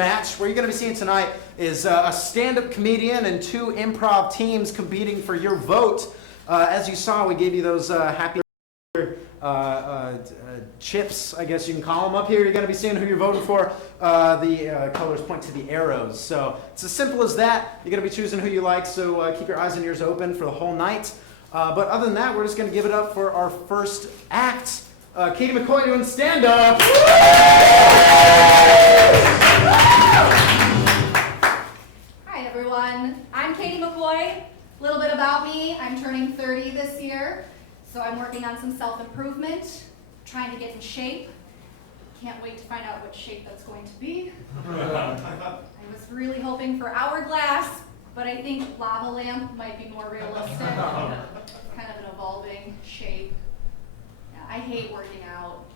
Cagematch. What you're going to be seeing tonight is a stand-up comedian and two improv teams competing for your vote. As you saw, we gave you those happy chips, I guess you can call them, up here. You're going to be seeing who you're voting for. The colors point to the arrows. So it's as simple as that. You're going to be choosing who you like, so keep your eyes and ears open for the whole night. But other than that, we're just going to give it up for our first act. Kaiti McCoy doing stand-up. Hi everyone, I'm Kaiti McCoy. A little bit about me, I'm turning 30 this year, so I'm working on some self-improvement, trying to get in shape. Can't wait to find out what shape that's going to be. I was really hoping for hourglass, but I think lava lamp might be more realistic. Kind of an evolving shape. I hate working out.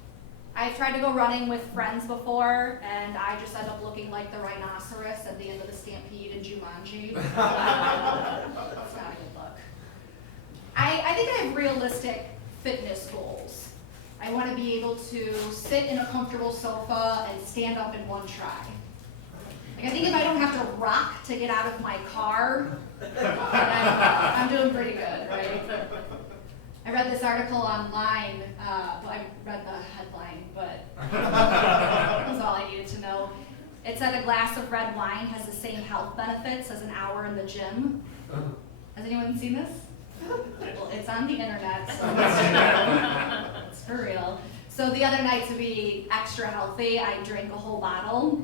I've tried to go running with friends before, and I just end up looking like the rhinoceros at the end of the Stampede in Jumanji. It's not a good look. I think I have realistic fitness goals. I want to be able to sit in a comfortable sofa and stand up in one try. Like, I think if I don't have to rock to get out of my car, then I'm doing pretty good, right? I read this article online, well, I read the headline, but that was all I needed to know. It said a glass of red wine has the same health benefits as an hour in the gym. Has anyone seen this? Well, it's on the internet, so it's for real. So the other night, to be extra healthy, I drank a whole bottle.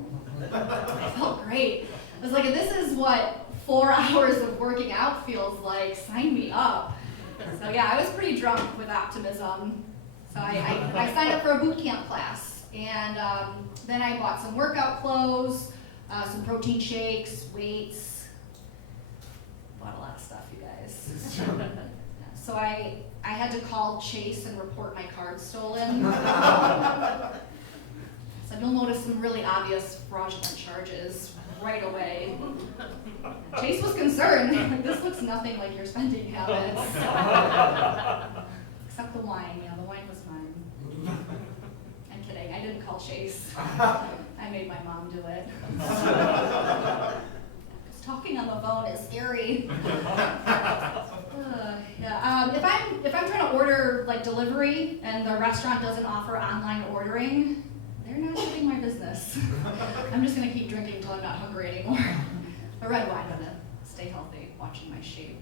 I felt great. I was like, if this is what 4 hours of working out feels like, sign me up. So yeah, I was pretty drunk with optimism. So I signed up for a boot camp class, and then I bought some workout clothes, some protein shakes, weights. Bought a lot of stuff, you guys. So I had to call Chase and report my card stolen. So you'll notice some really obvious fraudulent charges right away. Chase was concerned. Like, this looks nothing like your spending habits. Except the wine. Yeah, the wine was mine. I'm kidding. I didn't call Chase. I made my mom do it. Because talking on the phone is scary. If I'm trying to order like delivery and the restaurant doesn't offer online ordering, they're not doing my business. I'm just gonna keep drinking until I'm not hungry anymore. A red wine, I'm gonna stay healthy, watching my shape.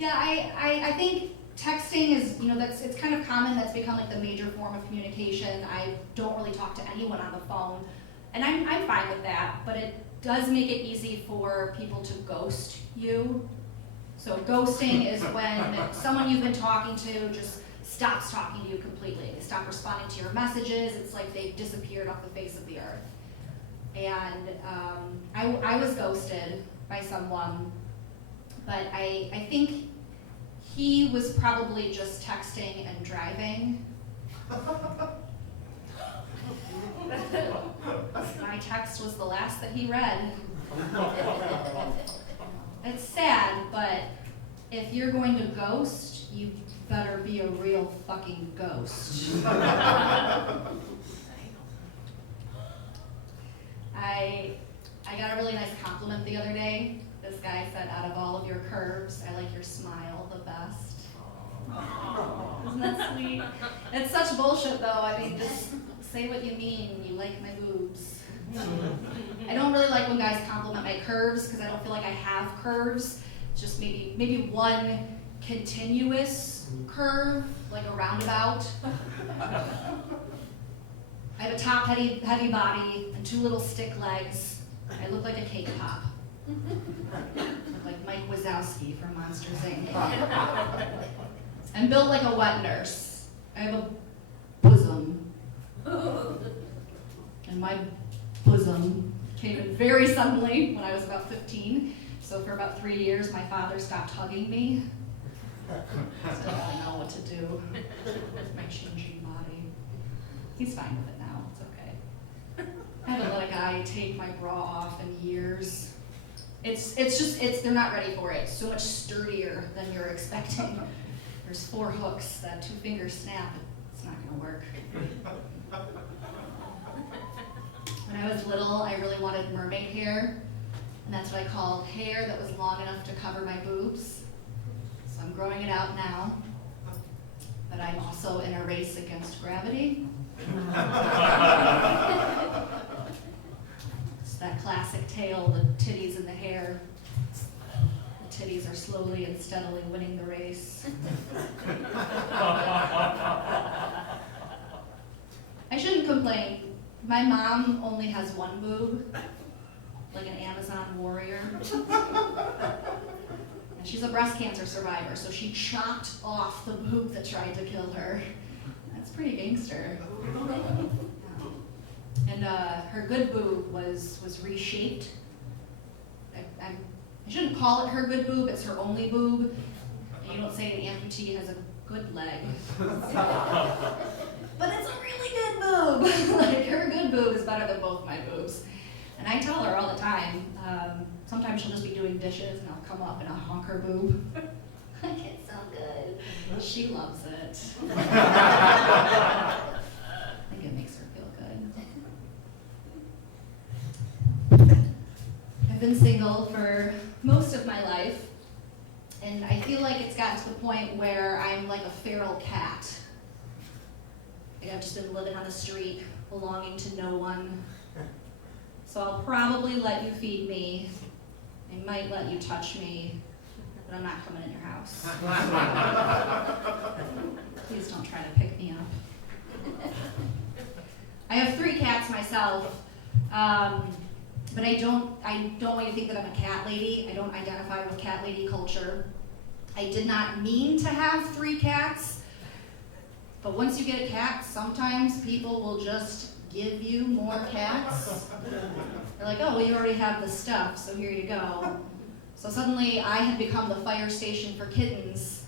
I think texting is, it's kind of common. That's become like the major form of communication. I don't really talk to anyone on the phone, and I'm fine with that, but it does make it easy for people to ghost you. So ghosting is when someone you've been talking to just stops talking to you completely. They stop responding to your messages. It's like they've disappeared off the face of the earth. And I was ghosted by someone, but I think he was probably just texting and driving. My text was the last that he read. It's sad, but if you're going to ghost, you better be a real fucking ghost. I got a really nice compliment the other day. This guy said, out of all of your curves, I like your smile the best. Isn't that sweet? It's such bullshit though. I mean, just say what you mean. You like my boobs. I don't really like when guys compliment my curves because I don't feel like I have curves. It's just maybe one continuous curve, like a roundabout. I have a top heavy body and 2 little stick legs. I look like a cake pop. I look like Mike Wazowski from Monsters, Inc. I'm built like a wet nurse. I have a bosom. And my bosom came in very suddenly when I was about 15. So for about 3 years, my father stopped hugging me. Still don't know what to do with my changing body. He's fine with it now, it's okay. I haven't let a guy take my bra off in years. They're not ready for it. It's so much sturdier than you're expecting. There's 4 hooks that 2 fingers snap. It's not gonna work. little, I really wanted mermaid hair, and that's what I called hair that was long enough to cover my boobs. So I'm growing it out now, but I'm also in a race against gravity. It's that classic tale, the titties and the hair. The titties are slowly and steadily winning the race. I shouldn't complain. My mom only has one boob, like an Amazon warrior. And she's a breast cancer survivor, so she chopped off the boob that tried to kill her. That's pretty gangster. And her good boob was reshaped. I shouldn't call it her good boob, it's her only boob. And you don't say an amputee has a good leg. But it's a really good boob. Like, her good boob is better than both my boobs. And I tell her all the time, sometimes she'll just be doing dishes and I'll come up and I'll honk her boob. Like, it's so good. She loves it. I think it makes her feel good. I've been single for most of my life, and I feel like it's gotten to the point where I'm like a feral cat. Like, I've just been living on the street, belonging to no one. So I'll probably let you feed me. I might let you touch me, but I'm not coming in your house. Please don't try to pick me up. I have 3 cats myself, but I don't want you to think that I'm a cat lady. I don't identify with cat lady culture. I did not mean to have 3 cats, but once you get a cat, sometimes people will just give you more cats. They're like, oh, well, you already have the stuff, so here you go. So suddenly I had become the fire station for kittens,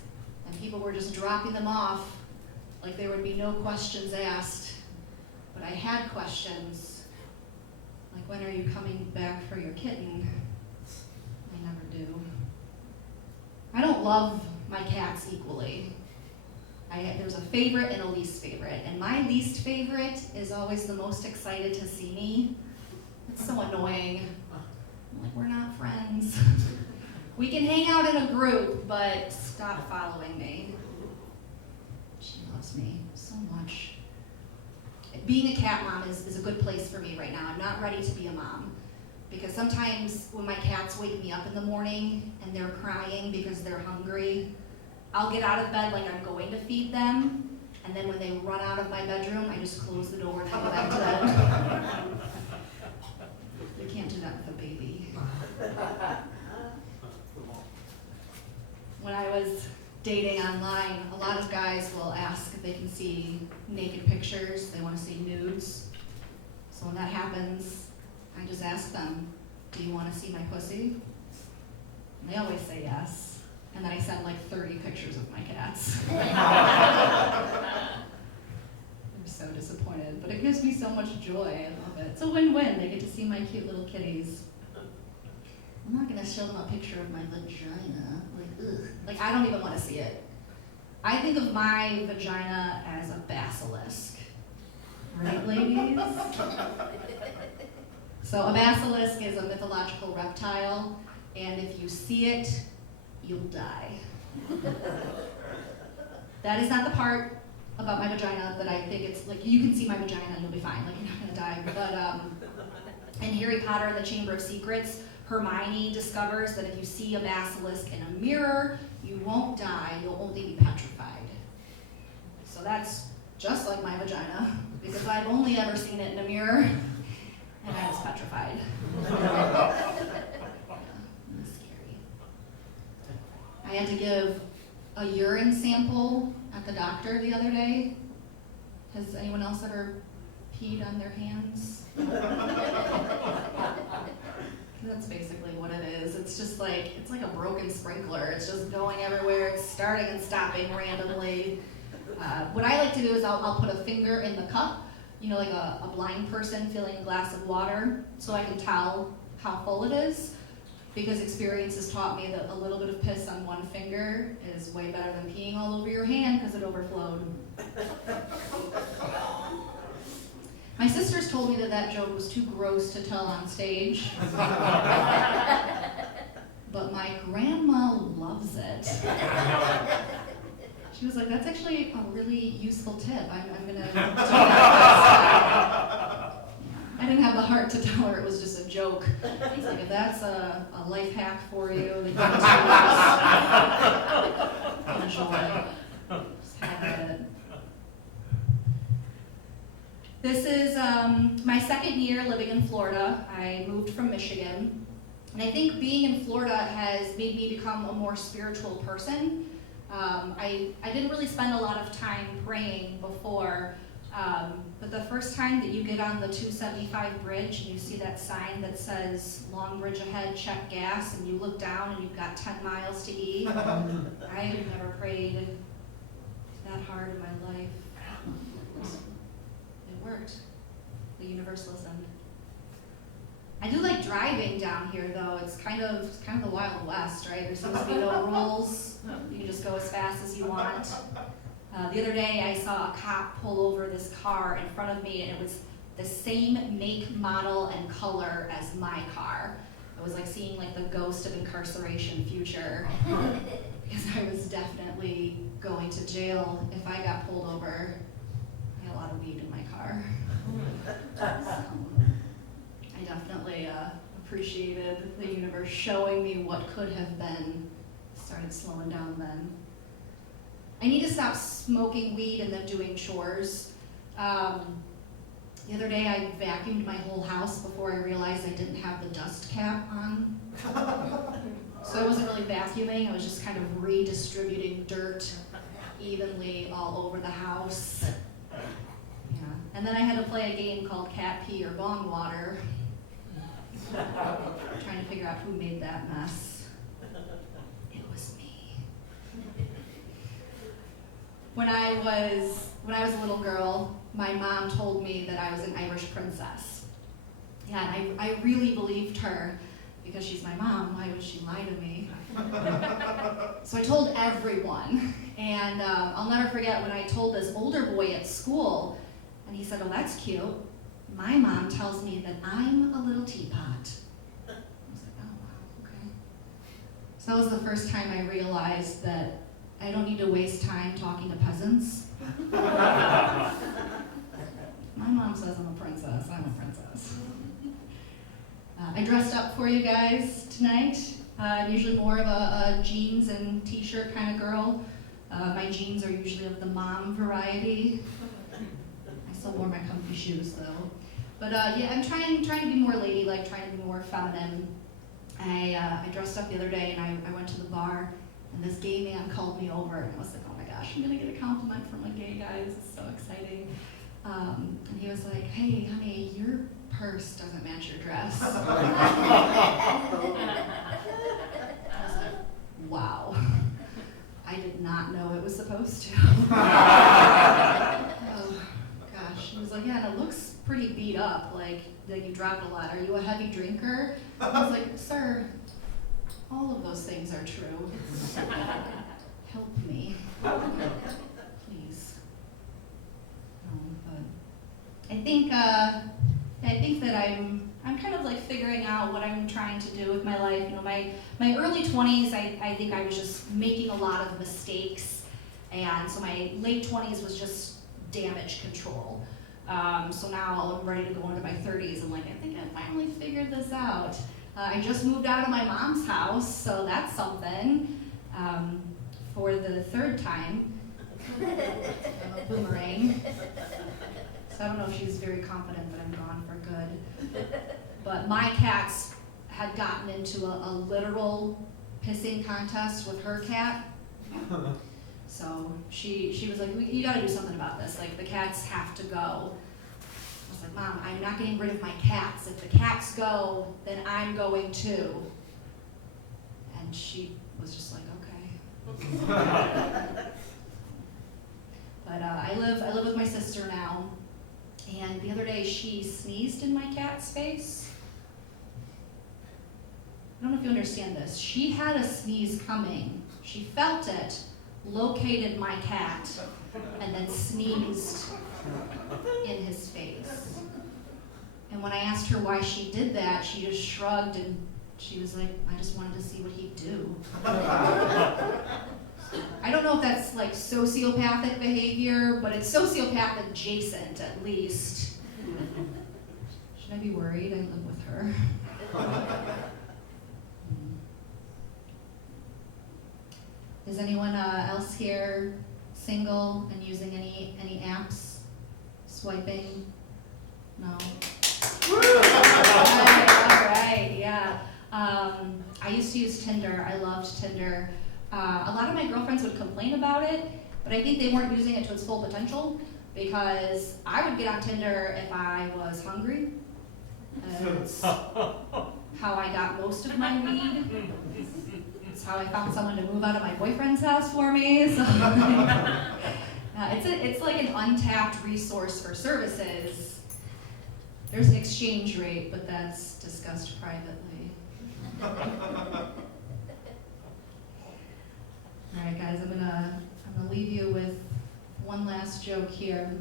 and people were just dropping them off like there would be no questions asked. But I had questions, like, when are you coming back for your kitten? I never do. I don't love my cats equally. There's a favorite and a least favorite, and my least favorite is always the most excited to see me. It's so annoying. I'm like, we're not friends. We can hang out in a group, but stop following me. She loves me so much. Being a cat mom is a good place for me right now. I'm not ready to be a mom, because sometimes when my cats wake me up in the morning and they're crying because they're hungry, I'll get out of bed like I'm going to feed them, and then when they run out of my bedroom, I just close the door and I go back to bed. You can't do that with a baby. When I was dating online, a lot of guys will ask if they can see naked pictures. They want to see nudes. So when that happens, I just ask them, do you want to see my pussy? And they always say yes. And then I send like 30 pictures of my cats. I'm so disappointed, but it gives me so much joy. I love it. It's a win-win. They get to see my cute little kitties. I'm not gonna show them a picture of my vagina. Like, ugh. Like, I don't even want to see it. I think of my vagina as a basilisk. Right, ladies? So a basilisk is a mythological reptile, and if you see it, you'll die. That is not the part about my vagina that I think it's like, you can see my vagina and you'll be fine, like, you're not gonna die. But in Harry Potter and the Chamber of Secrets, Hermione discovers that if you see a basilisk in a mirror, you won't die, you'll only be petrified. So that's just like my vagina, because I've only ever seen it in a mirror, and I was petrified. I had to give a urine sample at the doctor the other day. Has anyone else ever peed on their hands? That's basically what it is. It's just like, it's like a broken sprinkler. It's just going everywhere. It's starting and stopping randomly. What I like to do is I'll put a finger in the cup, you know, like a blind person filling a glass of water, so I can tell how full it is. Because experience has taught me that a little bit of piss on one finger is way better than peeing all over your hand because it overflowed. My sisters told me that joke was too gross to tell on stage. But my grandma loves it. She was like, that's actually a really useful tip. I'm gonna do that. I didn't have the heart to tell her it was just a joke. It's like, if that's a life hack for you, then you just enjoy. Just have it. This is my second year living in Florida. I moved from Michigan. And I think being in Florida has made me become a more spiritual person. I didn't really spend a lot of time praying before, but the first time that you get on the 275 bridge and you see that sign that says, long bridge ahead, check gas, and you look down and you've got 10 miles to E, I have never prayed that hard in my life. It worked. The universe listened. I do like driving down here, though. It's kind of the Wild West, right? There seems to be no rules. You can just go as fast as you want. The other day, I saw a cop pull over this car in front of me, and it was the same make, model, and color as my car. It was like seeing like the ghost of incarceration future, because I was definitely going to jail if I got pulled over. I had a lot of weed in my car. I definitely appreciated the universe showing me what could have been. Started slowing down then. I need to stop smoking weed and then doing chores. The other day I vacuumed my whole house before I realized I didn't have the dust cap on. So I wasn't really vacuuming, I was just kind of redistributing dirt evenly all over the house. Yeah. And then I had to play a game called Cat Pee or Bong Water. Trying to figure out who made that mess. It was me. When I was a little girl, my mom told me that I was an Irish princess. Yeah, and I really believed her because she's my mom. Why would she lie to me? So I told everyone, and I'll never forget when I told this older boy at school, and he said, "Oh, that's cute. My mom tells me that I'm a little teapot." I was like, oh, wow, okay. So that was the first time I realized that I don't need to waste time talking to peasants. My mom says I'm a princess. I'm a princess. I dressed up for you guys tonight. I'm usually more of a jeans and t-shirt kind of girl. My jeans are usually of the mom variety. I still wore my comfy shoes though. But yeah, I'm trying to be more ladylike, trying to be more feminine. I dressed up the other day and I went to the bar and this gay man called me over and I was like, oh my gosh, I'm gonna get a compliment from a gay guy. This is so exciting. And he was like, hey, honey, your purse doesn't match your dress. I was like, wow. I did not know it was supposed to. Oh gosh. He was like, yeah, and it looks pretty beat up, like you dropped a lot. Are you a heavy drinker? I was like, sir, all of those things are true. Help me, please. But I think that I'm kind of like figuring out what I'm trying to do with my life. You know, my early 20s, I think I was just making a lot of mistakes, and so my late 20s was just damage control. So now I'm ready to go into my 30s. I'm like, I think I finally figured this out. I just moved out of my mom's house, so that's something. For the third time, I'm a boomerang. So I don't know if she's very confident that I'm gone for good. But my cats had gotten into a literal pissing contest with her cat. So she was like, you gotta do something about this. Like, the cats have to go. I was like, Mom, I'm not getting rid of my cats. If the cats go, then I'm going too. And she was just like, okay. But I live with my sister now. And the other day she sneezed in my cat's face. I don't know if you understand this. She had a sneeze coming. She felt it, located my cat, and then sneezed in his face. And when I asked her why she did that, she just shrugged and she was like, I just wanted to see what he'd do. I don't know if that's like sociopathic behavior, but it's sociopath adjacent at least. Should I be worried? I live with her. Is anyone else here single and using any apps? Swiping? No? All right, yeah. I used to use Tinder. I loved Tinder. A lot of my girlfriends would complain about it, but I think they weren't using it to its full potential because I would get on Tinder if I was hungry. It's how I got most of my weed. It's how I found someone to move out of my boyfriend's house for me. So it's like an untapped resource for services. There's an exchange rate, but that's discussed privately. All right, guys, I'm gonna leave you with one last joke here.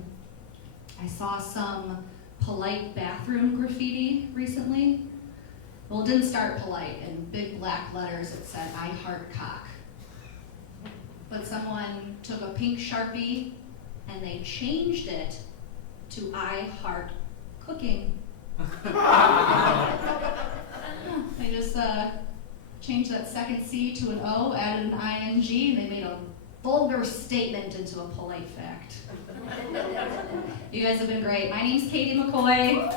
I saw some polite bathroom graffiti recently. Well, it didn't start polite. In big black letters, it said, "I heart cock." But someone took a pink Sharpie and they changed it to "I heart cooking." They just changed that second C to an O, added an ing, and they made a vulgar statement into a polite fact. You guys have been great. My name's Kaiti McCoy.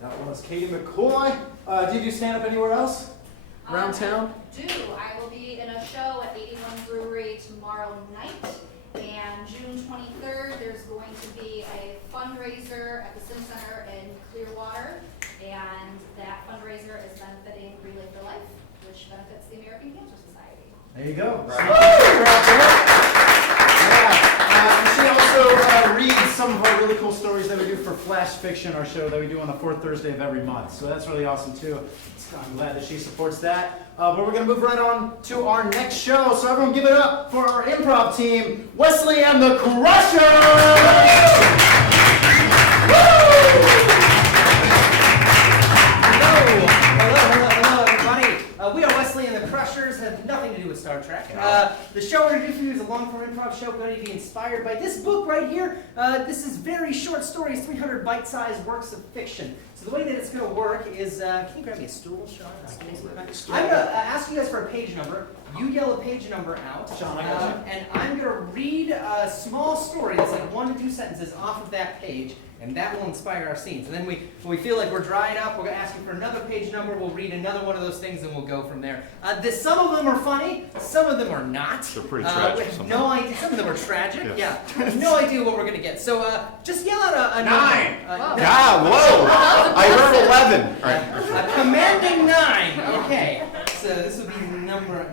That was Kaiti McCoy. Do you do stand-up anywhere else around town? I will be in a show at 81 Brewery tomorrow night. And June 23rd, there's going to be a fundraiser at the Sim Center in Clearwater. And that fundraiser is benefiting Relive for Life, which benefits the American Cancer Society. There you go. Right. You should also read some of our really cool stories that we do for Flash Fiction, our show that we do on the fourth Thursday of every month. So that's really awesome too. So I'm glad that she supports that. But we're going to move right on to our next show. So everyone give it up for our improv team, Wesley and the Crushers! Hello, everybody. We are Wesley and the Crushers, have nothing to do with Star Trek. The show we're going to do for you is a long-form improv show going to be inspired by this book right here. This is very short stories, 300 bite-sized works of fiction. So the way that it's going to work is, can you grab me a stool, Sean? I'm going to ask you guys for a page number. You yell a page number out, Sean, I got you. and I'm going to read a small story that's like 1 to 2 sentences off of that page, and that will inspire our scenes. And then when we feel like we're drying up, we're going to ask you for another page number. We'll read another one of those things, and we'll go from there. Some of them are funny, some of them are not. They're pretty tragic. We have no idea. Some of them are tragic. Yeah. Yeah. No idea what we're going to get. So just yell out a 9. number. Whoa! I heard 11. All right. A commanding 9. Okay. So this would be number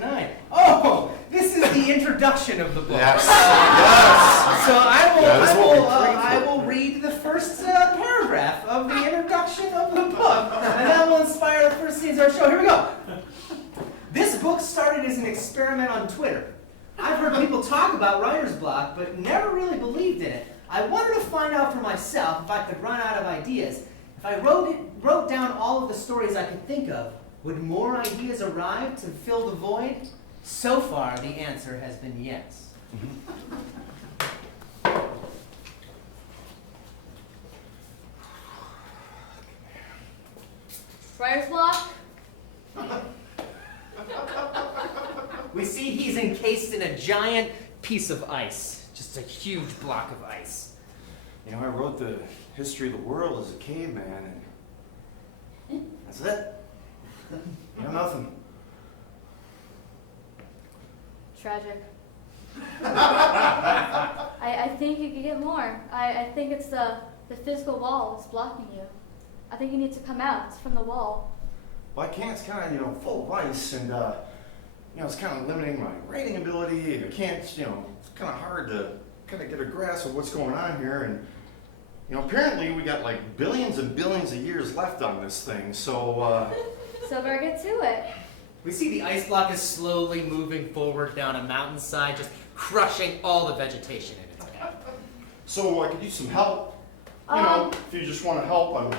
9. Oh, this is the introduction of the book. Yes. Yes. So That is what we prayed for. I will read the first paragraph of the introduction of the book, and that will inspire the first scenes of our show. Here we go. This book started as an experiment on Twitter. I've heard people talk about writer's block, but never really believed in it. I wanted to find out for myself if I could run out of ideas. If I wrote down all of the stories I could think of, would more ideas arrive to fill the void? So far, the answer has been yes. Writer's block? We see he's encased in a giant piece of ice. Just a huge block of ice. You know, I wrote the history of the world as a caveman, and that's it. You know, nothing. Tragic. I think you could get more. I think it's the physical wall that's blocking you. I think you need to come out. It's from the wall. Well, I can't. It's kind of, full of ice, and, it's kind of limiting my writing ability. I can't, it's kind of hard to kind of get a grasp of what's going on here, and, apparently we got like billions and billions of years left on this thing, so, So better get to it. We see the ice block is slowly moving forward down a mountainside, just crushing all the vegetation in its path. So I could use some help. You know, if you just want to help,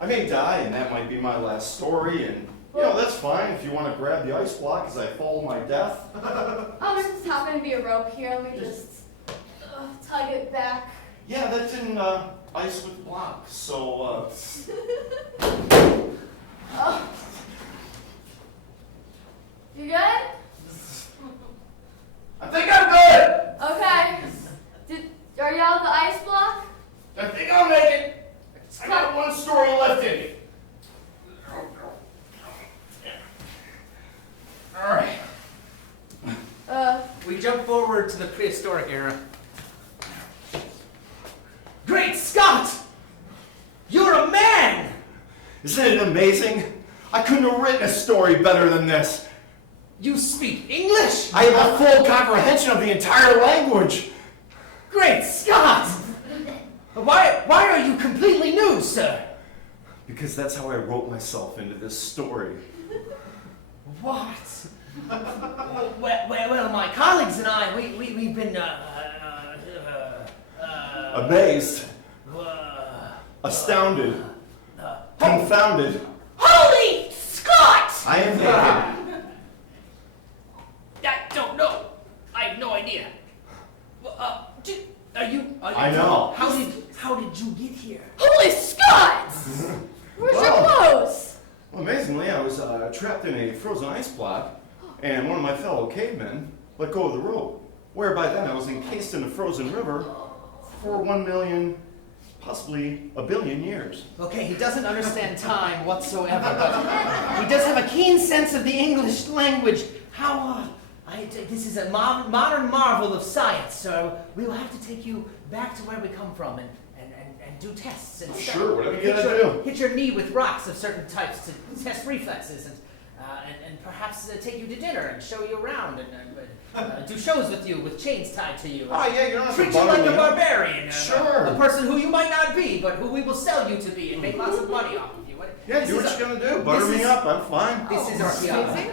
I may die, and that might be my last story, and you know, that's fine if you want to grab the ice block as I follow my death. There's just happened to be a rope here. Let me just tug it back. Yeah, that's in ice with blocks, so Oh. You good? I think I'm good! Okay. Are you out of the ice block? I think I'll make it. I got one story left in me. Alright. We jump forward to the prehistoric era. Great Scott! You're a man! Isn't it amazing? I couldn't have written a story better than this. You speak English? I have a full comprehension of the entire language. Great Scott! Why are you completely nude, sir? Because that's how I wrote myself into this story. What? Well, my colleagues and I, we've been, Amazed. Astounded. Confounded. Holy Scott! I am naked. I don't know. I have no idea. Are you? I know. How did you get here? Holy Scott! Where's your Well. clothes? Well, amazingly, I was trapped in a frozen ice block, and one of my fellow cavemen let go of the rope, whereby then I was encased in a frozen river for 1 million, possibly a billion years. Okay, he doesn't understand time whatsoever, but he does have a keen sense of the English language. This is a modern marvel of science, so we will have to take you back to where we come from and do tests and stuff. Sure, whatever you gotta do. Hit your knee with rocks of certain types to test reflexes and perhaps take you to dinner and show you around and do shows with you with chains tied to you. Oh, yeah, you don't have to Treat you butter like me a up. barbarian. Sure. A person who you might not be, but who we will sell you to be and make lots of money off of you. Yeah, This do is what you're gonna do. Butter me up, I'm fine. This is archaeology.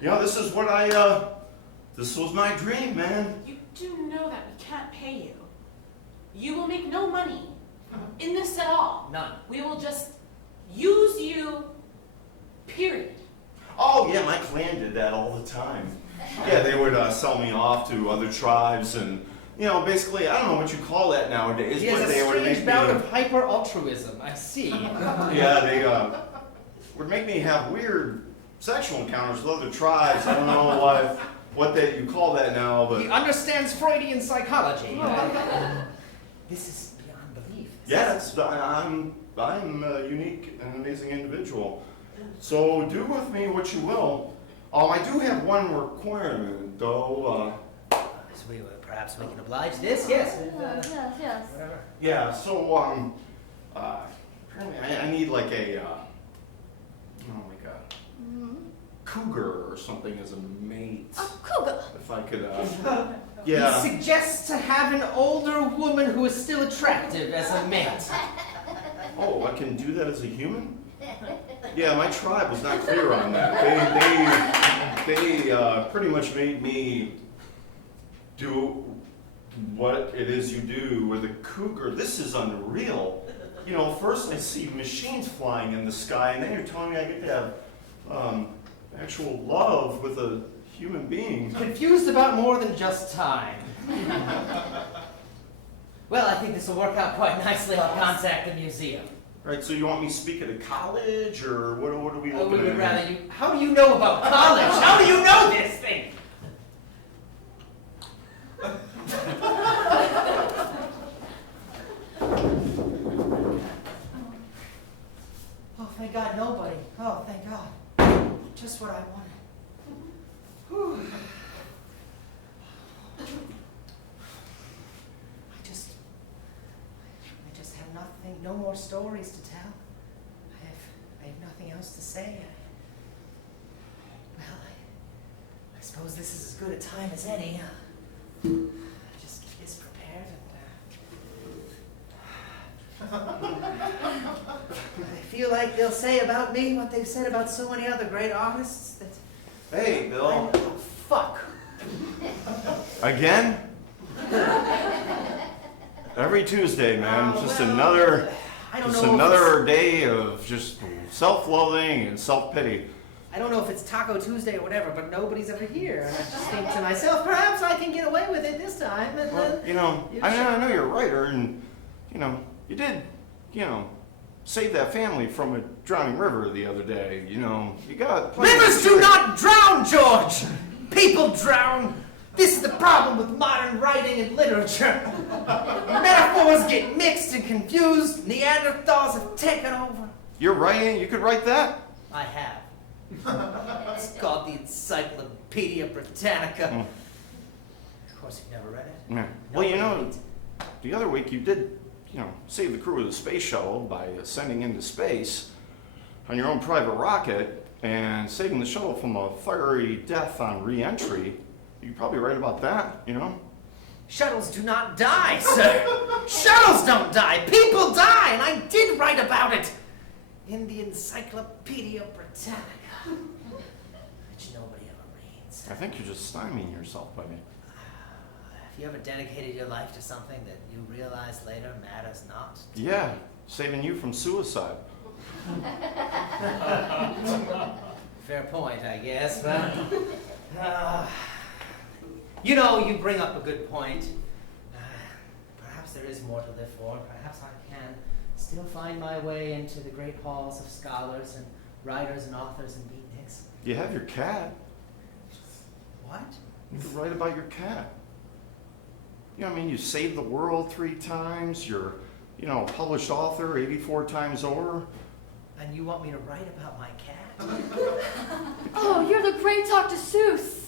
You know, this is what this was my dream, man. You do know that we can't pay you. You will make no money in this at all. None. We will just use you, period. Oh, yeah, my clan did that all the time. Yeah, they would sell me off to other tribes and, you know, basically, I don't know what you call that nowadays, He has but a they would strange make bout me... of hyper-altruism, I see. Yeah, they would make me have weird sexual encounters with other tribes. I don't know what you call that now, but... He understands Freudian psychology. This is beyond belief. Yes, I'm a unique and amazing individual. So do with me what you will. I do have one requirement, though. Perhaps we can oblige this? Yes. Yes. Whatever. Yeah. So apparently I need like a cougar or something as a mate. A cougar. If I could. He Yeah. suggests to have an older woman who is still attractive as a mate. Oh, I can do that as a human? Yeah, my tribe was not clear on that. They pretty much made me do what it is you do with a cougar. This is unreal. You know, first I see machines flying in the sky, and then you're telling me I get to have actual love with a human being. Confused about more than just time. Well, I think this will work out quite nicely. I'll contact the museum. Right, so you want me to speak at a college, or what are we looking We at? would rather you. How do you know about college? How do you know this thing? Oh, thank God, nobody. Oh, thank God. Just what I wanted. Whew. I just have nothing, no more stories to tell. I have nothing else to say. I suppose this is as good a time as any. Just get this prepared and I feel like they'll say about me what they've said about so many other great artists, that Hey, Bill. Oh, fuck. Again? Every Tuesday, man. Oh, Just well, another, I don't just know if another day of just self-loathing and self-pity. I don't know if it's Taco Tuesday or whatever, but nobody's ever here. And I just think to myself, perhaps I can get away with it this time. And Well, then, you know, I know you're a writer, and you know, you did, you know, save that family from a drowning river the other day. You know, you got plenty of rivers do stories. not drown, George. People drown. This is the problem with modern writing and literature. Metaphors get mixed and confused. Neanderthals have taken over. You're writing. You could write that. I have. It's called the Encyclopedia Britannica. Of course, you've never read it. Yeah. Well, you Nobody know, reads it. the other week you did, you know, save the crew of the space shuttle by ascending into space on your own private rocket and saving the shuttle from a fiery death on re-entry. You could probably write about that, you know? Shuttles do not die, sir. Shuttles don't die. People die, and I did write about it in the Encyclopedia Britannica, which nobody ever reads. I think you're just stymieing yourself, buddy. Have you ever dedicated your life to something that you realize later matters not? Yeah, saving you from suicide. Fair point, I guess, but you know, you bring up a good point. Perhaps there is more to live for. Perhaps I can still find my way into the great halls of scholars and writers and authors and beatniks. You have your cat. What? You could write about your cat. You know what I mean? You saved the world 3 times. You're, you know, a published author 84 times over. And you want me to write about my cat? Oh, you're the great Dr. Seuss.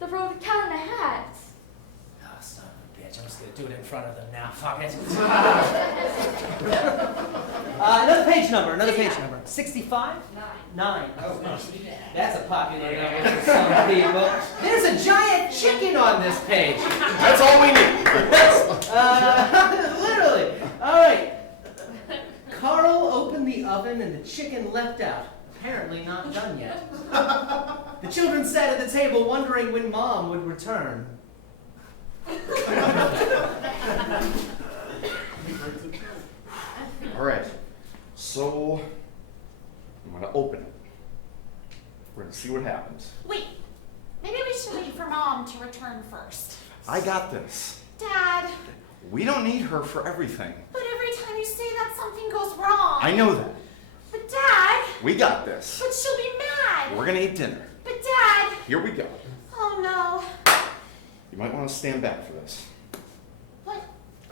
The Road Cat in a Hat. Oh, son of a bitch. I'm just going to do it in front of them now. Fuck it. Another page number. 65? 9. Oh, that's a popular number for some people. There's a giant chicken on this page. That's all we need. Literally. All right. Carl opened the oven and the chicken leapt out. Apparently not done yet. The children sat at the table wondering when Mom would return. All right. So, I'm going to open it. We're going to see what happens. Wait, maybe we should wait for Mom to return first. I got this. Dad, We don't need her for everything. but every time you say that, something goes wrong. I know that. But Dad, We got this. but she'll be mad. We're going to eat dinner. But Dad, Here we go. oh no. You might want to stand back for this. What?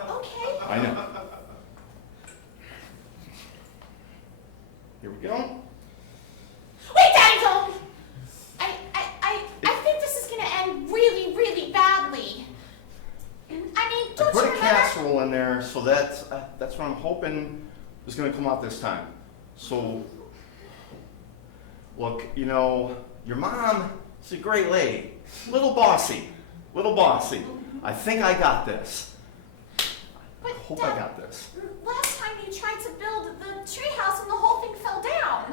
Okay. I know. Here we go. Wait, Daddy, don't! I think this is gonna end really, really badly. I mean, I don't put you a remember? casserole in there, so that's what I'm hoping is going to come out this time. So, look, you know, your mom is a great lady, little bossy. I think I got this. I But hope Dad, I got this. last time you tried to build the treehouse and the whole thing fell down.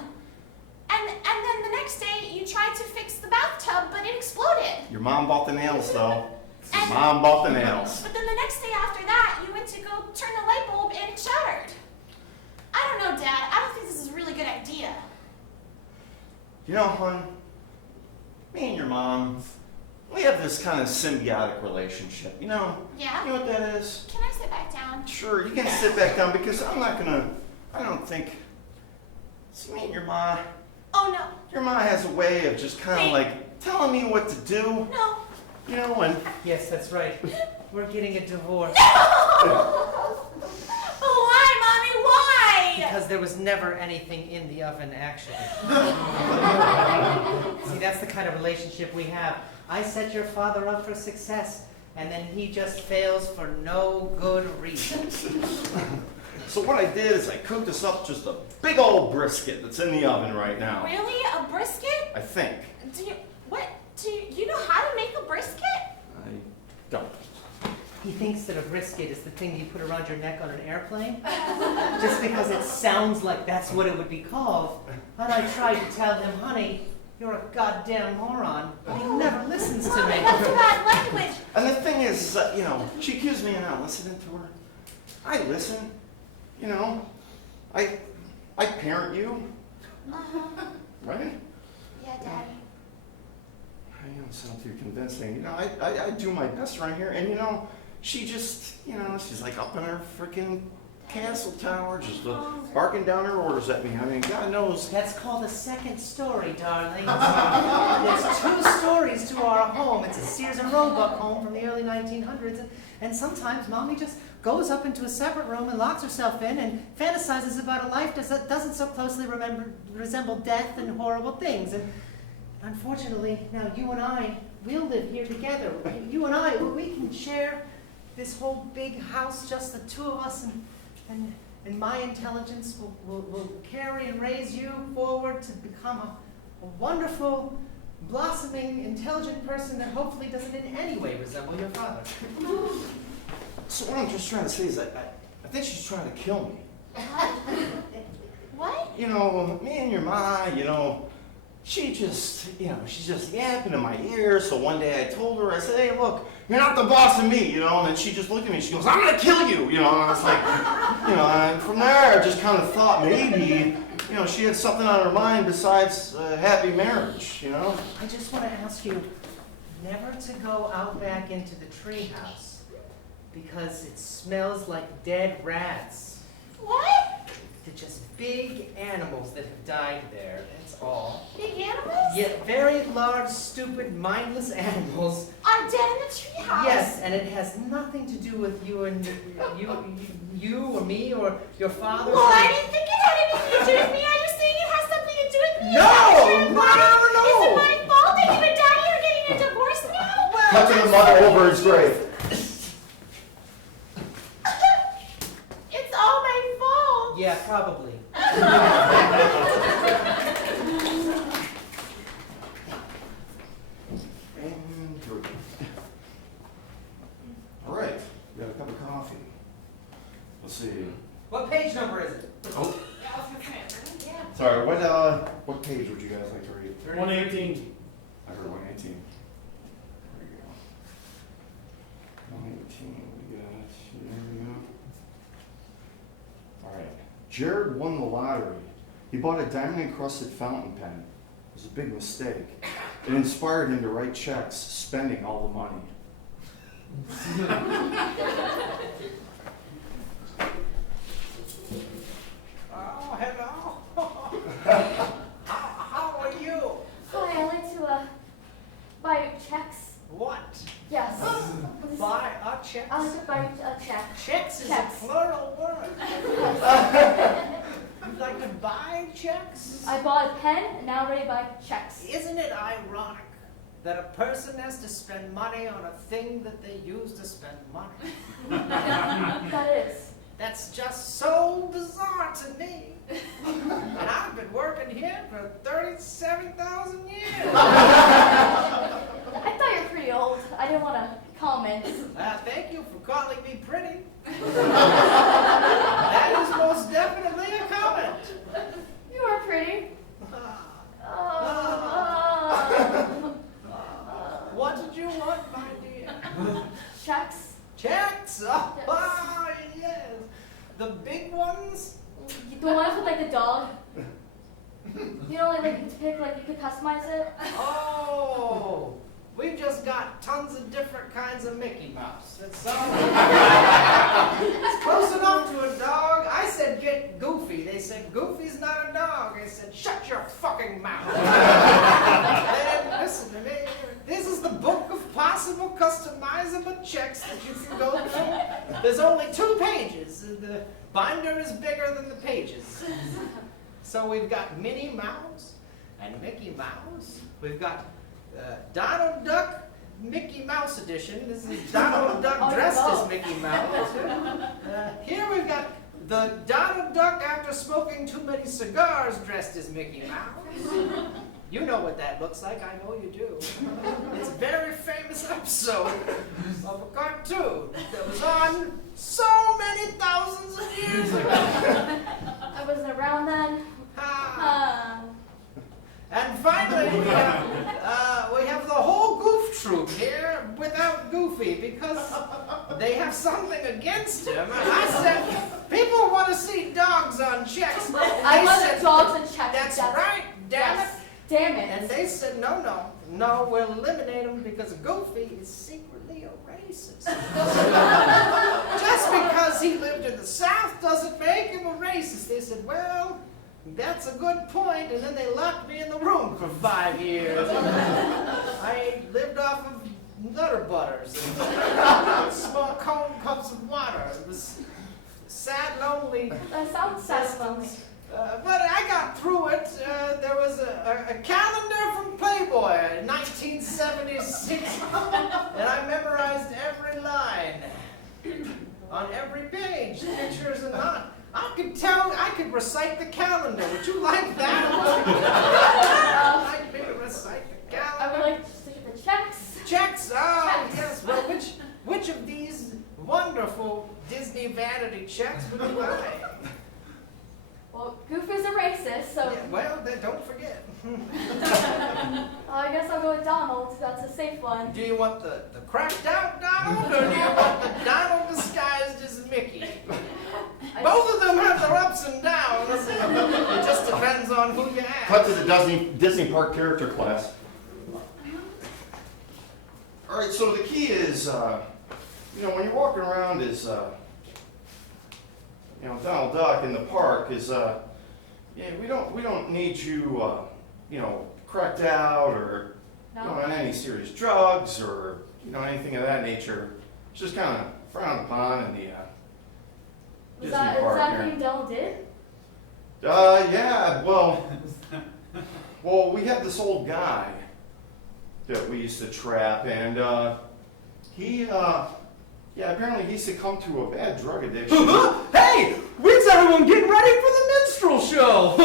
And then the next day you tried to fix the bathtub, but it exploded. Your mom bought the nails, though. Your And- mom bought the nails. But then the next day after that, you went to go turn the light bulb and it shattered. I don't know, Dad. I don't think this is a really good idea. You know, hon, me and your mom, we have this kind of symbiotic relationship. You know? Yeah? You know what that is? Can I sit back down? Sure, you can sit back down because I don't think, see, me and your ma, Oh, no. your ma has a way of just kind of Hey. like telling me what to do, No. you know, and Yes, that's right. We're getting a divorce. Why, Mommy? Why? Because there was never anything in the oven, actually. See, that's the kind of relationship we have. I set your father up for success, and then he just fails for no good reason. so what I did is I cooked us up just a big old brisket that's in the oven right now. Really? A brisket? I think. Do you know how to make a brisket? I don't. He thinks that a brisket is the thing you put around your neck on an airplane, just because it sounds like that's what it would be called. And I tried to tell him, honey, you're a goddamn moron, but he never listens to me. That's bad language. And the thing is, you know, she accused me of not listening to her. I listen. You know, I parent you, right? Yeah, Daddy. You don't sound too convincing. You know, I do my best right here, and you know, she just, you know, she's like up in her freaking castle tower, just barking down her orders at me. I mean, God knows. That's called a second story, darling. There's 2 stories to our home. It's a Sears and Roebuck home from the early 1900s, and sometimes Mommy just goes up into a separate room and locks herself in and fantasizes about a life that doesn't so closely resemble death and horrible things. And unfortunately, now you and I, we'll live here together. You and I, we can share this whole big house, just the 2 of us, and my intelligence will carry and raise you forward to become a wonderful, blossoming, intelligent person that hopefully doesn't in any way resemble your father. So what I'm just trying to say is that I think she's trying to kill me. What? You know, me and your ma, you know, she just, you know, she's just yapping in my ear. So one day I told her, I said, hey, look, you're not the boss of me, you know. And then she just looked at me, she goes, I'm gonna kill you, you know. And I was like, you know, and from there I just kind of thought maybe, you know, she had something on her mind besides a happy marriage, you know. I just want to ask you never to go out back into the treehouse because it smells like dead rats. What? They're just big animals that have died there, that's all. Big animals? Yeah, very large, stupid, mindless animals. Are dead in the treehouse. Yes, and it has nothing to do with you and you or me or your father. Well, I didn't think it had anything to do with me. Are you saying it has something to do with me? No! No! Is it my fault that you and Daddy are getting a divorce now? Touching the mother over his grave. It's all my fault. Yeah, probably. And here we go. All right, we got a cup of coffee. Let's see. What page number is it? Oh, Yeah. sorry. What page would you guys like to read? 118. I heard 118. There you go. 118. We got. There we go. All right. Jared won the lottery. He bought a diamond-encrusted fountain pen. It was a big mistake. It inspired him to write checks, spending all the money. Oh, hello. How are you? Hi, I like to buy checks. What? Yes. Buy a check? I like to buy a check. Checks is Checks. a plural word. You'd like to buy checks? I bought a pen, and now I'm ready to buy checks. Isn't it ironic that a person has to spend money on a thing that they use to spend money? That is. That's just so bizarre to me. And I've been working here for 37,000 years. I thought you were pretty old. I didn't want to comment. Thank you for calling me pretty. That is most definitely a comment. You are pretty. What did you want, my dear? Checks? Checks? Oh, yes. The big ones? The ones with like the dog. You know, like you could pick, like you could customize it. Oh, we've just got tons of different kinds of Mickey Mouse. It's close enough to a dog. I said get Goofy. They said Goofy's not a dog. I said shut your fucking mouth. They didn't listen to me. This is the book of possible customizable checks that you can go through. There's only 2 pages. The binder is bigger than the pages. So we've got Minnie Mouse and Mickey Mouse. We've got Donald Duck Mickey Mouse edition. This is Donald Duck dressed as Mickey Mouse. Here we've got the Donald Duck after smoking too many cigars dressed as Mickey Mouse. You know what that looks like, I know you do. It's a very famous episode of a cartoon that was on so many thousands of years ago. I wasn't around then. And finally, we have the whole Goof Troop here without Goofy because they have something against him. And I said, people want to see dogs on checks. I want dogs and checks. That's right, damn it. Damn it. And they said, no, we'll eliminate him because Goofy is secretly a racist. Just because he lived in the South doesn't make him a racist. They said, well, that's a good point. And then they locked me in the room for 5 years. I lived off of Nutter Butters and small cone cups of water. It was sad, lonely. That sounds sad and lonely. But I got through it. There was a calendar from Playboy in 1976, and I memorized every line on every page, pictures and not. I could recite the calendar. Would you like that? Would you like me to recite the calendar? I would like to see the checks. Checks? Oh, Checks. yes. Well, which of these wonderful Disney vanity checks would you like? Well, Goofy's a racist, so Yeah, well, then don't forget. I guess I'll go with Donald. That's a safe one. Do you want the cracked out Donald, or do you want the Donald disguised as Mickey? Both of them have their ups and downs. It just depends on who you ask. Cut to the Disney park character class. All right, so the key is, when you're walking around as, Donald Duck in the park is, we don't need you, cracked out or on any serious drugs or, anything of that nature. It's just kind of frowned upon in the Is Disney that park exactly here. what Donald did? Yeah, well, we had this old guy that we used to trap, and he apparently he succumbed to a bad drug addiction. Hey, when's everyone getting ready for the minstrel show?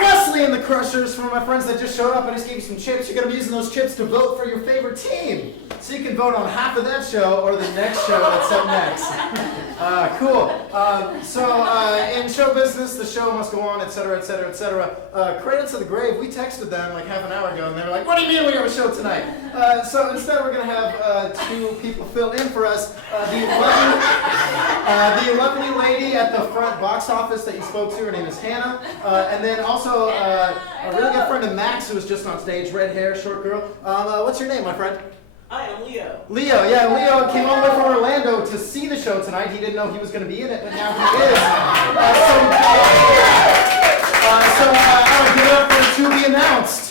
Wesley and the Crushers, for my friends that just showed up, I just gave you some chips. You're going to be using those chips to vote for your favorite team. So you can vote on half of that show or the next show that's up next. Cool. In show business, the show must go on, etc., etc., etc. Cradle to the Grave, we texted them like half an hour ago, and they were like, what do you mean we have a show tonight? So instead, we're going to have 2 people fill in for us. The lovely lady at the front box office that you spoke to, her name is Hannah. And then also a really good friend of Max, who was just on stage, red hair, short girl. What's your name, my friend? Hi, I'm Leo. Leo came all the way from Orlando to see the show tonight. He didn't know he was going to be in it, but now he is. I'll give it up for the to be announced.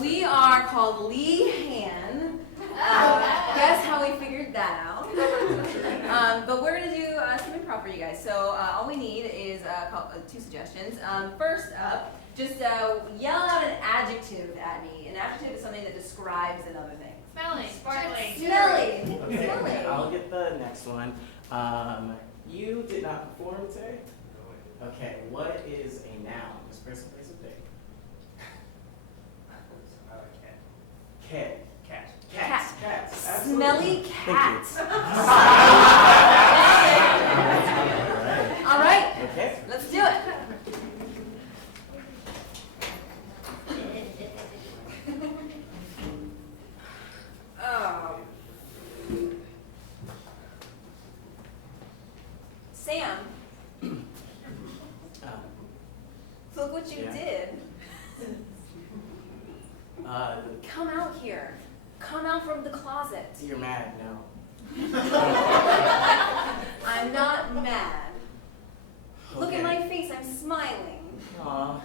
We are called LeHann. Guess how we figured that out. But we're going to do some improv for you guys. So all we need is 2 suggestions. First up, just yell out an adjective at me. An adjective is something that describes another thing. Smelling. Sparkling. Smelly. Okay, Smelly. I'll get the next one. You did not perform today? Okay, what is a noun? This person plays a thing. Cat. Cats. Absolutely. Smelly Thank cat. you. All right. Okay. Let's do it. Sam, look what you Yeah. did. Come out here. Come out from the closet. You're mad, no. I'm not mad. Look at Okay. my face, I'm smiling. Aw.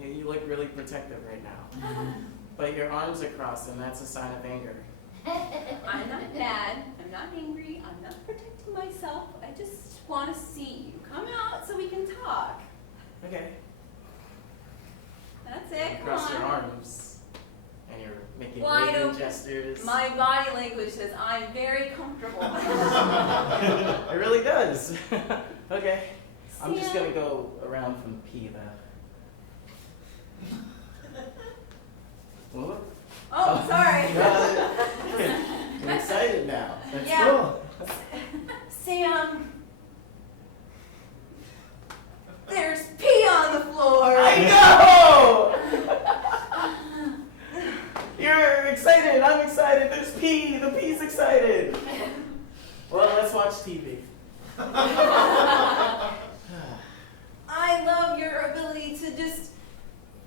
Yeah, you look really protective right now. But your arms are crossed, and that's a sign of anger. I'm not mad, I'm not angry, I'm not protecting myself. I just want to see you. Come out so we can talk. Okay. That's it, come Cross your on. arms. and you're making Wide waving open. gestures. My body language says I'm very comfortable. It really does. Okay. I'm just Sam. gonna go around from P though. What? Oh, sorry. I'm excited now. That's Yeah. cool. Sam, there's pee on the floor. I know! You're excited, I'm excited, there's P, the P's excited. Well, let's watch TV. I love your ability to just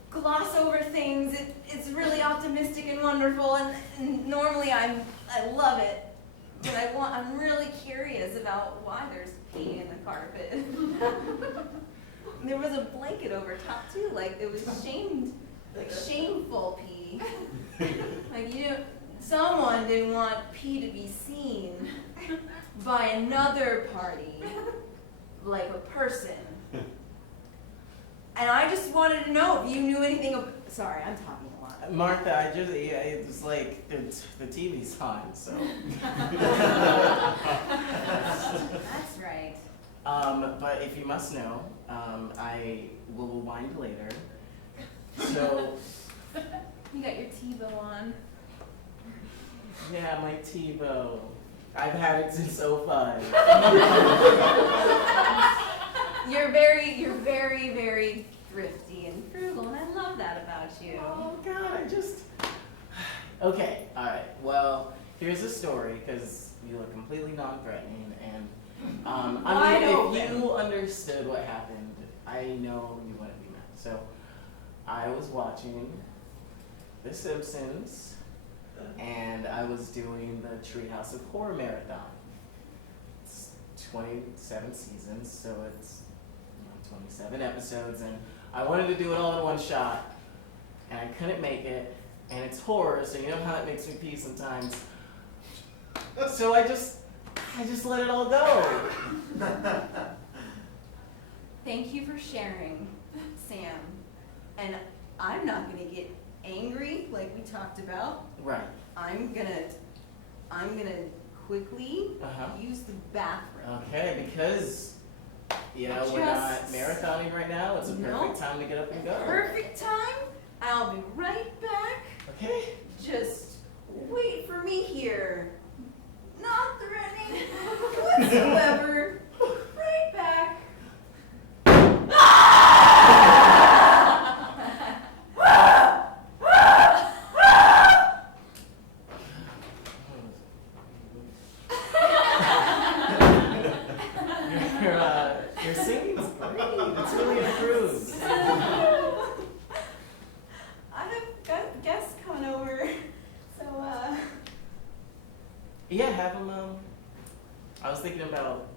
gloss over things. It's really optimistic and wonderful, and normally I love it. But I'm really curious about why there's pee in the carpet. There was a blanket over top too, like it was shameful pee. Like someone didn't want pee to be seen by another party, like a person. And I just wanted to know if you knew anything about. Sorry, I'm talking a lot. Martha, it was like the TV's on, so. That's right. But if you must know, I will rewind later. So, You got your TiVo on. yeah, my TiVo. I've had it since 05. You're very, very thrifty and frugal, and I love that about you. Oh God, Okay, alright, well, here's a story, because you look completely non-threatening, and, Wide if open. you understood what happened, I know you wouldn't be mad. So, I was watching The Simpsons, and I was doing the Treehouse of Horror Marathon. It's 27 seasons, so it's 27 episodes, and I wanted to do it all in one shot, and I couldn't make it, and it's horror, so you know how it makes me pee sometimes. So I just let it all go. Thank you for sharing, Sam. And I'm not gonna get angry like we talked about. Right. I'm gonna quickly use the bathroom. Okay, because we're not marathoning right now. It's a perfect time to get up and go. Perfect time. I'll be right back. Okay. Just wait for me here. Not threatening whatsoever. Right back. Your singing's great. It's really improved. I have guests coming over, so Yeah, have them. I was thinking about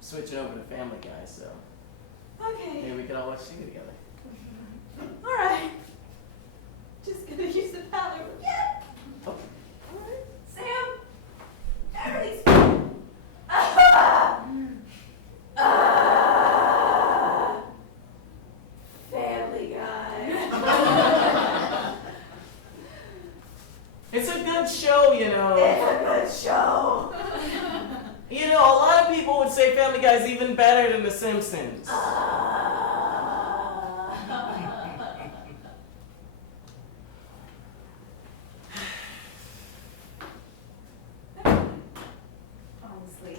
switching over to Family Guy, so okay. maybe we could all watch TV together. All right. Just gonna use the bathroom again. Okay. All right, Sam. Everything's. Family Guy. It's a good show, you know. It's a good show. You know, a lot of people would say Family Guy is even better than The Simpsons. Honestly,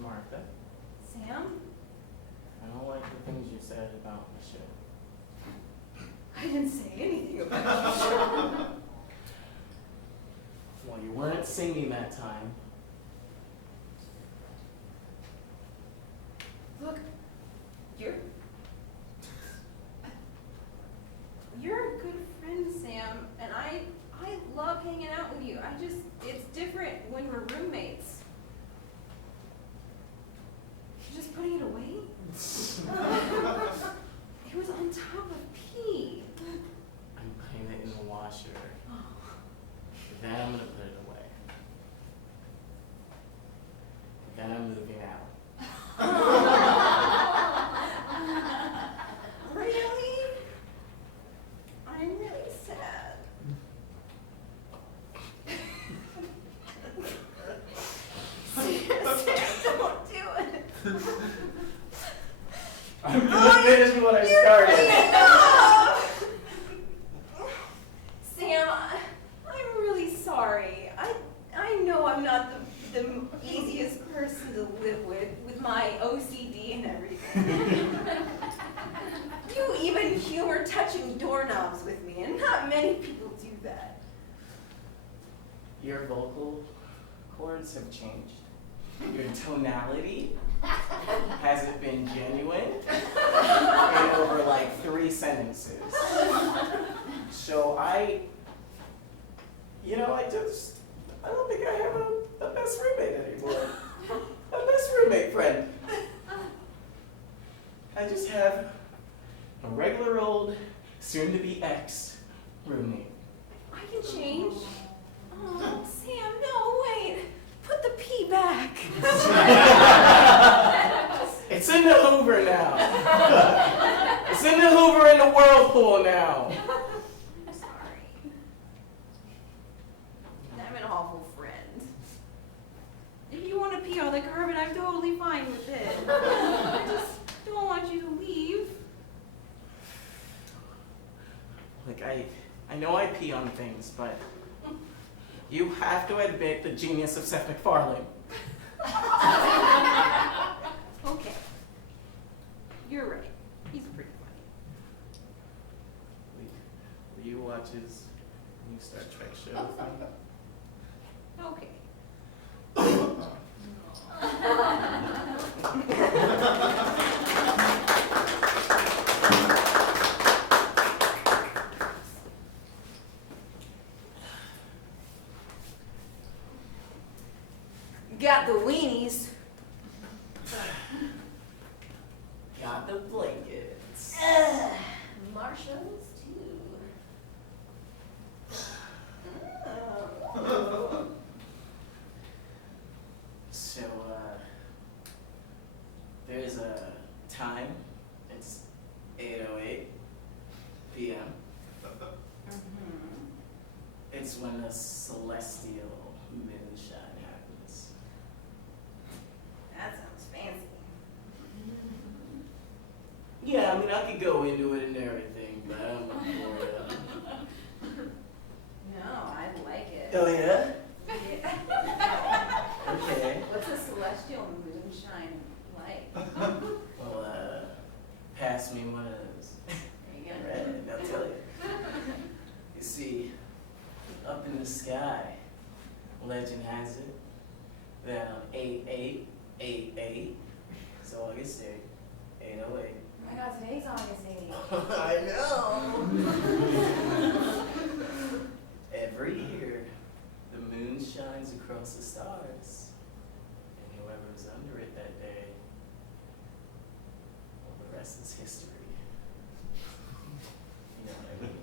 Martha, Sam, I don't like the things you said about the show. I didn't say anything about you. Well, you weren't singing that time. Look, you're a good friend, Sam, and I love hanging out with you. It's different when we're roommates. You're just putting it away? It was on top of pee. I'm putting it in the washer. Then I'm gonna put it away. Then I'm moving out. Really? people do that. Your vocal cords have changed. Your tonality hasn't been genuine in over like 3 sentences. So I don't think I have a best roommate anymore. A best roommate friend. I just have a regular old, soon-to-be ex roommate. I can change. Oh, Sam, no, wait. Put the P back. It's in the Hoover now. It's in the Hoover in the whirlpool now. I'm sorry. I'm an awful friend. If you want to pee on the carpet, I'm totally fine with it. I just don't want you to leave. Like, I know I pee on things, but you have to admit the genius of Seth MacFarlane. Okay. You're right. He's pretty funny. Will you watch his new Star Trek show with me? Okay. Got the weenies. Got the blankets. Marshmallows too. So, there's a time. It's 8:08 p.m. It's when a celestial moonshine happens. That sounds fancy. Yeah, I mean, I could go into it and everything, but I don't want to bore you. No, I like it. Oh, yeah? Yeah. Okay. What's a celestial moonshine like? Well, pass me one of those. There you go. Right, I'll tell you. You see, up in the sky, legend has it that on 8/8/88, it's August 8th, 8:08. Oh my God, today's August 8th. I know. Every year, the moon shines across the stars, and whoever's under it that day, well, the rest is history. You know what I mean?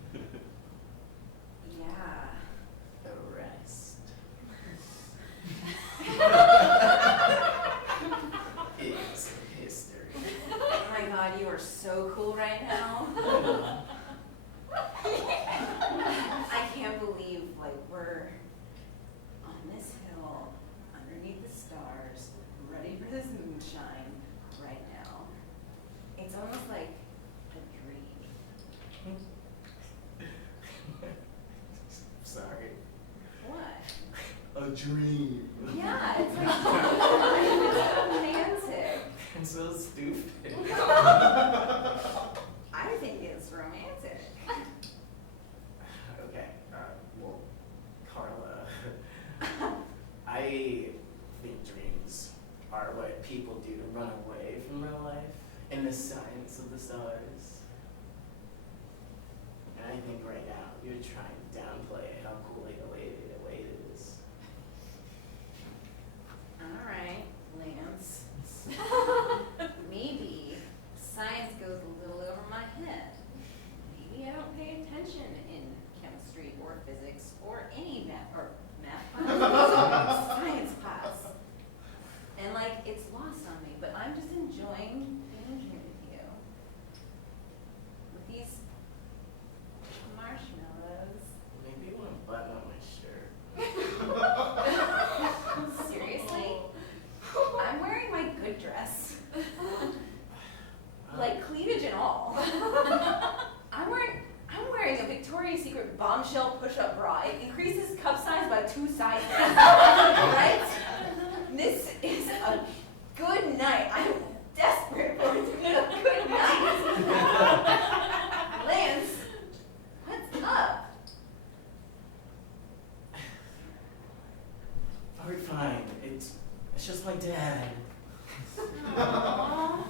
Yeah. The rest is history. Oh my God, you are so cool right now. I can't believe, like, we're on this hill, underneath the stars, ready for this moonshine right now. It's almost like a dream. Sorry. What? A dream. Yeah, it's like romantic. I'm so stupid. I think it's romantic. Okay. Well, Carla, I think dreams are what people do to run away from real life and the signs of the stars. And I think right now you're trying to downplay how cool 808 is. Alright, Lance. Maybe science goes a little over my head. Maybe I don't pay attention in chemistry or physics or any math class, science class. And like, it's lost on me, but I'm just enjoying being here with you. With these marshmallows. Maybe you want to button up my shirt. Seriously? I'm wearing my good dress. Like cleavage and all. I'm wearing a Victoria's Secret bombshell push-up bra. It increases cup size by 2 sizes. Right? This is a good night. I'm desperate for it to be a good night. Lance, what's up? fine. It's just my dad. Aww.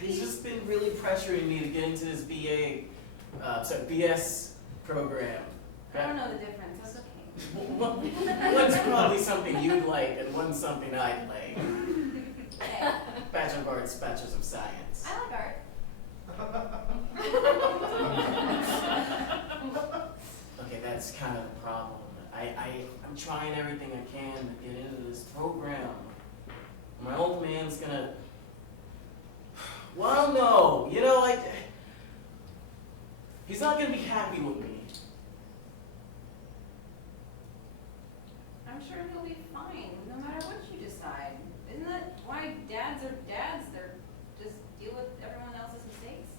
He's just been really pressuring me to get into this BS program. I don't know the difference. That's okay. One's probably something you'd like, and one's something I'd like. Okay. Bachelor of Arts, Bachelors of Science. I like art. Okay, that's kind of the problem. I'm trying everything I can to get into this program. My old man's gonna... Well, I don't know. You know, like... He's not gonna be happy with me. I'm sure he'll be fine, no matter what you decide. Isn't that why dads are dads? They're just deal with everyone else's mistakes.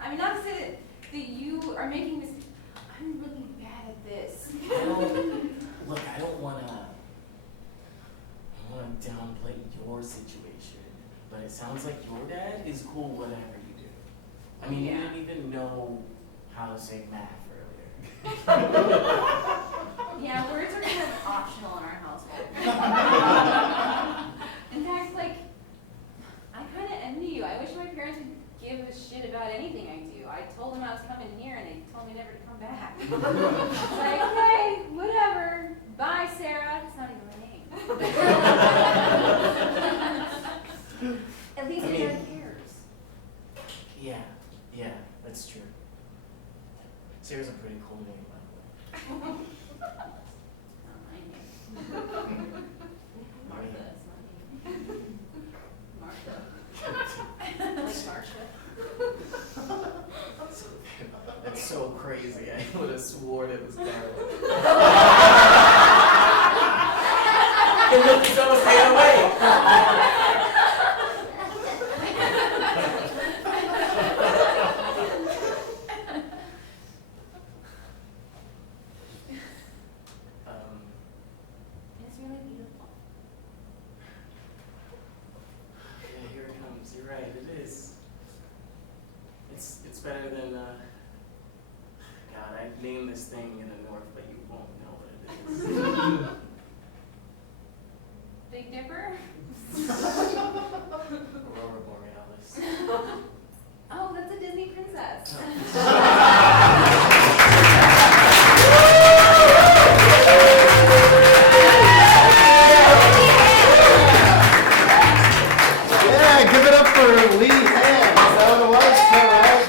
I mean, not to say that you are making mistakes. I'm really bad at this. Look, I don't wanna downplay your situation, but it sounds like your dad is cool whatever you do. I mean, Yeah. you didn't even know how to say math earlier. Yeah, words are kind of optional in our household. In fact, like, I kind of envy you. I wish my parents would give a shit about anything I do. I told them I was coming here, and they told me never to come back. It's like, okay, whatever. Bye, Sarah. It's not even my name. At least I your mean- dad cares. Yeah, that's true. Sarah's a pretty cool name, by the way. Not my name. Martha is my name. Martha. Like Marcia. That's so crazy. I would have sworn it was Daryl. And look, he's almost staying away. It's really beautiful. Yeah, here it comes. You're right, it is. It's better than, God, I'd name this thing in the north, but you won't know what it is. Big Dipper? Aurora Borealis. Oh, that's a Disney princess. Yeah, give it up for LeHann. Is that what it was? All right.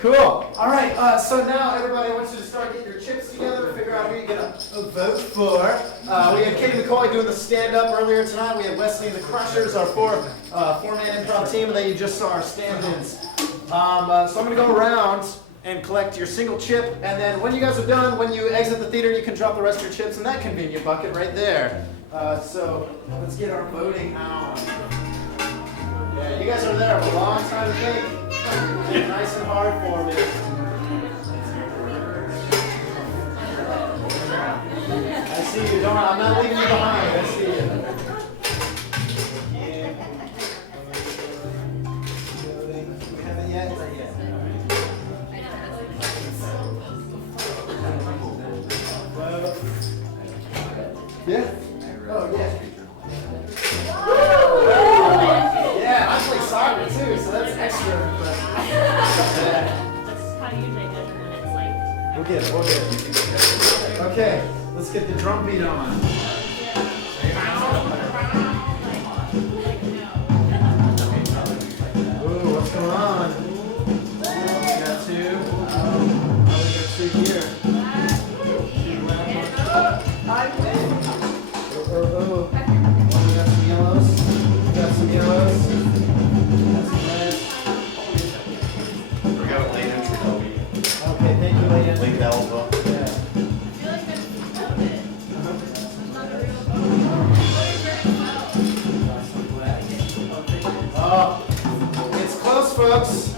Cool. All right. So now everybody wants you to start getting your chips together, figure out who you're gonna vote for. We had Kaiti McCoy doing the stand-up earlier tonight. We had Wesley and the Crushers, our four-man improv team, and then you just saw our stand-ins. So I'm gonna go around and collect your single chip, and then when you guys are done, when you exit the theater, you can drop the rest of your chips in that convenient bucket right there. So let's get our voting on. Yeah, you guys are there for a long time to think. Nice and hard for me. I see you. Don't. I'm not leaving you behind. I see you. We haven't yet. Not yet. Yeah. Oh yeah. Yeah, I play soccer too, so that's extra impressive. Yeah. That's how you usually do it, and it's like... We'll get it, we'll get it. Okay, let's get the drum beat on. Ooh, what's going on? We got two. Oh, we got two here. I win. Oh. We got some yellows. We got some yellows. Got some reds. We got a late entry though. Okay, thank you, ladies. Late alpha. Yeah. It's close, folks.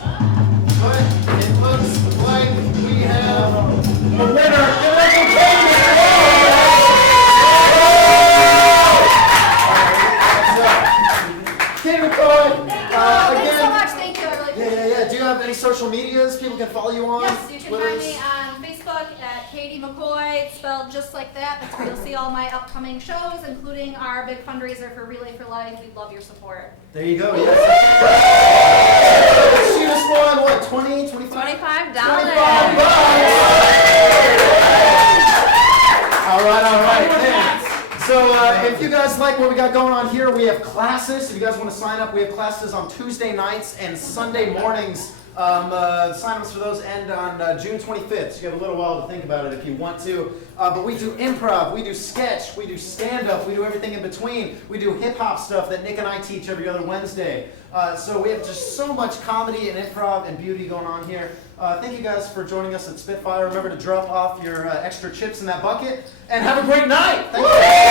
But it looks like we have a winner. Give it up for Kaiti. Kaiti McCoy. Thanks so Again. much. Thank you. I really appreciate it. Yeah. Do you have any social medias people people can follow you on? Yes, you can Twitter? find me on Facebook at Kaiti McCoy. It's spelled just like that. That's where you'll see all my upcoming shows, including our big fundraiser for Relay for Life. We'd love your support. There you go. Yes. Shoot us one. What? 20, 25? $25. All right. Man. So if you guys like what we got going on here, we have classes. If you guys want to sign up, we have classes on Tuesday nights and Sunday mornings. Sign-ups for those end on June 25th, so you have a little while to think about it if you want to. But we do improv, we do sketch, we do stand-up, we do everything in between. We do hip-hop stuff that Nick and I teach every other Wednesday. So we have just so much comedy and improv and beauty going on here. Thank you guys for joining us at Spitfire. Remember to drop off your extra chips in that bucket, and have a great night. Thank you.